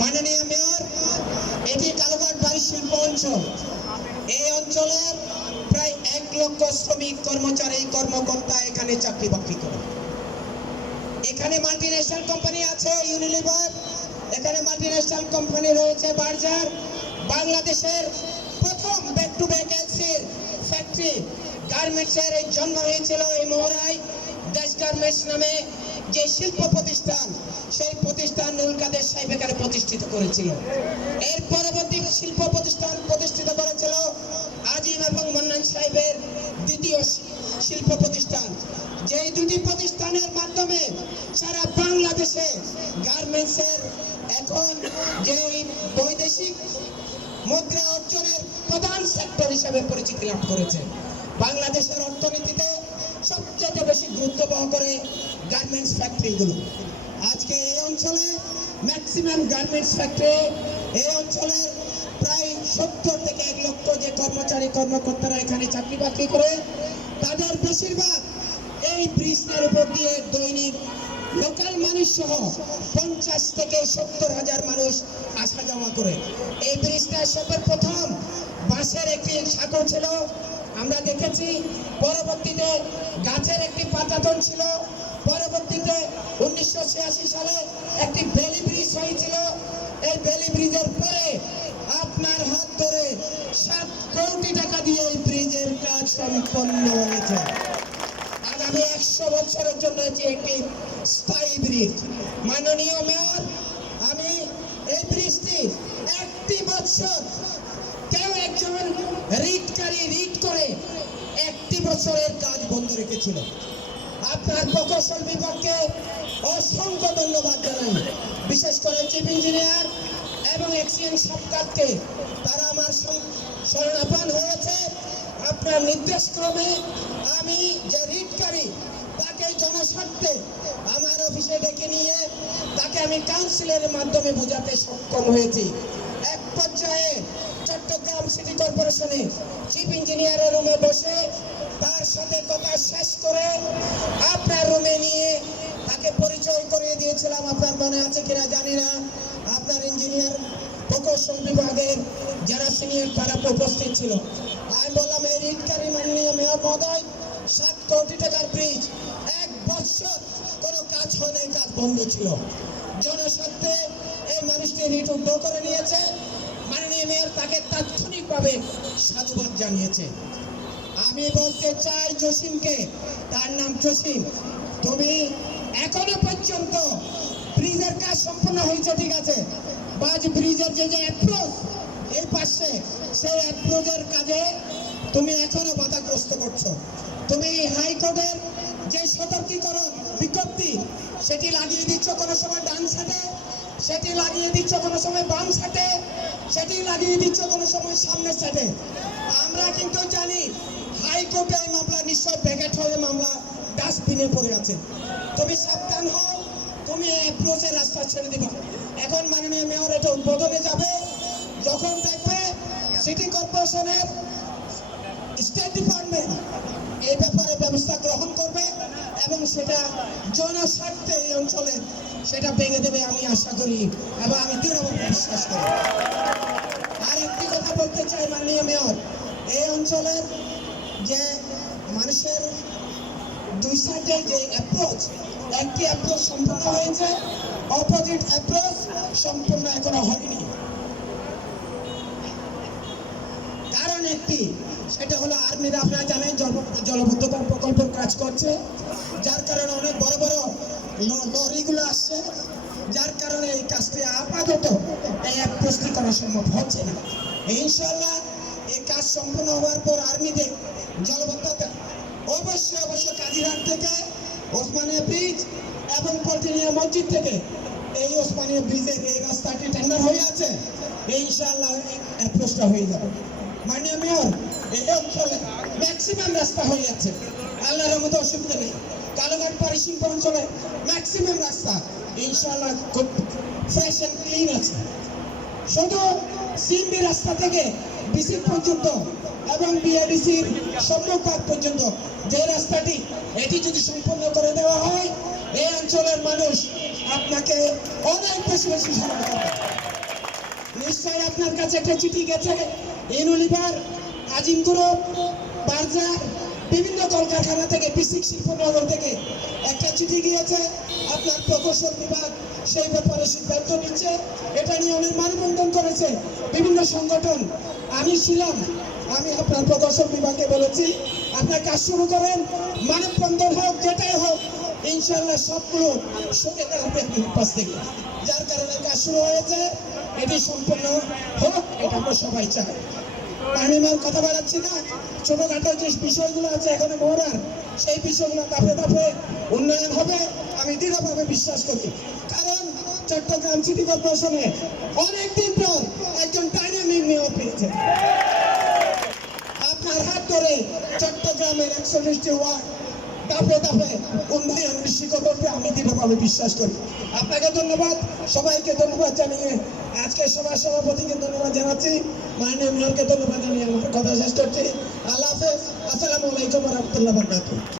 মাননীয় মেয়র, এটি কালুঘাট বাড়ি শিল্প অঞ্চল। এই অঞ্চলের প্রায় 1 লক্ষ শ্রমিক কর্মচারী কর্মকর্তা এখানে চাকরি বাকরি করে। এখানে মাল্টিন্যাশনাল কোম্পানি আছে ইউনিলিভার, এখানে মাল্টিন্যাশনাল কোম্পানি রয়েছে বার্জার। বাংলাদেশের প্রথম ব্যাক টু ব্যাক এলসির ফ্যাক্টরি গার্মেন্টসের জন্ম হয়েছিল এই মহড়ায়। দেশ গার্মেন্টস নামে যে শিল্প প্রতিষ্ঠান, সেই প্রতিষ্ঠান নুরুল কাদের সাহেব এখানে প্রতিষ্ঠিত করেছিল। এর পরবর্তী শিল্প প্রতিষ্ঠান প্রতিষ্ঠিত করেছিল আজিম এবং মান্নান সাহেবের দ্বিতীয় শিল্প প্রতিষ্ঠান। যে দুটি প্রতিষ্ঠানের মাধ্যমে সারা বাংলাদেশে গার্মেন্টসের এখন যে বৈদেশিক মুদ্রা অর্জনের প্রধান সেক্টর হিসেবে পরিচিতি লাভ করেছে। বাংলাদেশের অর্থনীতিতে সবচেয়ে বেশি গুরুত্ব বহন করে গার্মেন্টস ফ্যাক্টরিগুলো। আজকে এই অঞ্চলে ম্যাক্সিমাম গার্মেন্টস ফ্যাক্টরি, এই অঞ্চলের প্রায় 70 থেকে 1 লক্ষ যে কর্মচারী কর্মকর্তারা এখানে চাকরি বাকরি করে, তাদের বেশিরভাগ এই ব্রিজের উপর দিয়ে দৈনিক লোকাল মানুষ সহ 50 থেকে 70 হাজার মানুষ আসা যাওয়া করে। এই ব্রিজটা সর্বপ্রথম বাঁশের একটি সাঁকো ছিল, আমরা দেখেছি। পরবর্তীতে গাছের একটি পাটাতন ছিল। পরবর্তীতে 1986 সালে একটি বেলি ব্রিজ হয়েছিল। এই বেলি ব্রিজের পরে আপনার হাত ধরে 7 কোটি টাকা দিয়ে এই ব্রিজের কাজ সম্পন্ন হয়েছে। আগামী 100 বছরের জন্য এটি একটি স্থায়ী ব্রিজ। মাননীয় মেয়র, আমি এই ব্রিজটি 1টি বছর কেউ একজন রিট করে 1টি বছরের কাজ বন্ধ রেখেছিল। আপনার প্রকৌশল বিভাগকে অসংখ্য ধন্যবাদ জানাই, বিশেষ করে চিফ ইঞ্জিনিয়ার এবং এক্সিএন সবকাতকে। তারা আমার শরণাপন্ন হয়েছে। আপনার নির্দেশ ক্রমে আমি যে রিটকারী, তাকে জনস্বার্থে আমার অফিসে ডেকে নিয়ে তাকে আমি কাউন্সিলের মাধ্যমে বোঝাতে সক্ষম হয়েছি। এক পর্যায়ে চট্টগ্রাম সিটি কর্পোরেশনে চিফ ইঞ্জিনিয়ারের রুমে বসে তার সাথে কথা শেষ করে আপনার রুমে নিয়ে তাকে পরিচয় করিয়ে দিয়েছিলাম। আপনার মনে আছে কিনা জানি না। আপনার ইঞ্জিনিয়ার প্রকৌশল বিভাগের যারা সিনিয়র তারা উপস্থিত ছিল। আমি বললাম, এই রিটকারী মাননীয় মেয়র মহোদয়, 7 কোটি টাকার ব্রিজ 1 বছর কোনো কাজ হয় না, কাজ বন্ধ ছিল। জনস্বার্থে এই মানুষটি রিট উদ্যোগ করে নিয়েছে। মাননীয় মেয়র তাকে তাৎক্ষণিকভাবে সাধুবাদ জানিয়েছে। আমি বলতে চাই জসিমকে, তার নাম জসিম, তুমি এখনো পর্যন্ত ব্রিজের কাজ সম্পূর্ণ হয়েছে, ঠিক আছে, বাজ ব্রিজের যে অ্যাপ্রোচ এই পাশে, সেই অ্যাপ্রোচের কাজে তুমি এখনো বাধাগ্রস্ত করছো। তুমি হাইকোর্টের যে সতর্কীকরণ বিজ্ঞপ্তি, সেটি লাগিয়ে দিচ্ছ কোনো সময় ডান সাইডে, সেটি লাগিয়ে দিচ্ছ কোনো সময় বাম সাইডে, সেটি লাগিয়ে দিচ্ছ কোনো সময় সামনের সাইডে। আমরা কিন্তু জানি হাইকোর্টে এই মামলা নিশ্চয় প্যাকেট হয়ে মামলা ডাস্টবিনে পড়ে আছে। তুমি সাবধান হও, তুমি অ্যাপ্রোচের রাস্তা ছেড়ে দিবা। এখন মাননীয় মেয়র এটা উদ্বোধনে যাবে, যখন দেখবে সিটি কর্পোরেশনের স্টেট ডিপার্টমেন্ট এই ব্যাপারে ব্যবস্থা গ্রহণ করবে এবং সেটা জনস্বার্থে এই অঞ্চলে সেটা ভেঙে দেবে, আমি আশা করি এবং আমি দৃঢ়ভাবে বিশ্বাস করি। আর একটি কথা বলতে চাই মাননীয় মেয়র, এই অঞ্চলের যে মানুষের 2 সাইডে যে অ্যাপ্রোচ, একটি অ্যাপ্রোচ সম্পূর্ণ হয়েছে, অপোজিট অ্যাপ্রোচ সম্পূর্ণ এখনো হয়নি। কারণ একটি, সেটা হলো আর্মিরা, আপনারা জানেন, জলবদ্ধতার প্রকল্পের কাজ করছে, যার কারণে অনেক বড় বড় লরিগুলো আসছে, যার কারণে এই কাজটি আপাতত এই অ্যাপ্রোচটি করা সম্ভব হচ্ছে না। ইনশাআল্লাহ এই কাজ সম্পূর্ণ হওয়ার পর আর্মিদের জলবদ্ধতা অবশ্যই কাজিরহাট থেকে ওসমানিয়া ব্রিজ এবং পল্টনিয়া মসজিদ থেকে এই ওসমানিয়া ব্রিজের এই রাস্তাটি টেন্ডার হয়ে আছে, ইনশাআল্লাহ অ্যাপ্রোচটা হয়ে যাবে। মাননীয় মেয়র, এই অঞ্চলে ম্যাক্সিমাম রাস্তা হয়ে যাচ্ছে, আল্লাহর রহমতে অসুবিধা নেই। কালুঘাট পরিশিল্প অঞ্চলে ম্যাক্সিমাম রাস্তা ইনশাআল্লাহ খুব ফ্রেশ এন্ড ক্লিন আছে। শুধু সিএমবি রাস্তা থেকে ডিসি পর্যন্ত এবং বিআরডিসির সম্মুখভাগ পর্যন্ত যে রাস্তাটি, এটি যদি সম্পূর্ণ করে দেওয়া হয়, এই অঞ্চলের মানুষ আপনাকে অনেক বেশি বেশি সময় দেব। নিশ্চয়ই আপনার কাছে একটা চিঠি গেছে ইউনিলিভার, আজিম গ্রুপ, বার্জার, বিভিন্ন কলকারখানা থেকে, বিসিক শিল্পনগর থেকে একটা চিঠি গিয়েছে। আপনার প্রকৌশল বিভাগ সেই ব্যাপারে সিদ্ধান্ত নিচ্ছে। এটা নিয়ে অনেক মানববন্ধন করেছে বিভিন্ন সংগঠন। আমি ছিলাম, আমি আপনার প্রকৌশল বিভাগকে বলেছি আপনার কাজ শুরু করেন, মানববন্ধন হোক, যেটাই হোক, ইনশাল্লাহ সবগুলো সরে দাঁড়াবে আপনার পাশ থেকে। যার কারণে কাজ শুরু হয়েছে, এটি সম্পূর্ণ হোক, এটা আমরা সবাই চাই। আমি আর কথা বাড়াচ্ছি না, ছোটখাটো যে বিষয়গুলো আছে এখানে মহড়ার, সেই বিষয়গুলো ধাপে ধাপে উন্নয়ন হবে আমি দৃঢ়ভাবে বিশ্বাস করি। কারণ চট্টগ্রাম সিটি কর্পোরেশনে অনেকদিন পর একজন ডাইনামিক মেয়র পেয়েছে। আপনার হাত ধরে চট্টগ্রামের 41টি ওয়ার্ড ধাপে ধাপে উন্নয়নের শিখর করবে আমি দৃঢ়ভাবে বিশ্বাস করি। আপনাকে ধন্যবাদ, সবাইকে ধন্যবাদ জানিয়ে আজকে সভার সভাপতিকে ধন্যবাদ জানাচ্ছি, মাননীয় মেয়রকে ধন্যবাদ জানিয়ে আমার কথা শেষ করছি। আল্লাহ হাফেজ, আসসালামু আলাইকুম ওয়া রাহমাতুল্লাহি ওয়া বারাকাতুহু।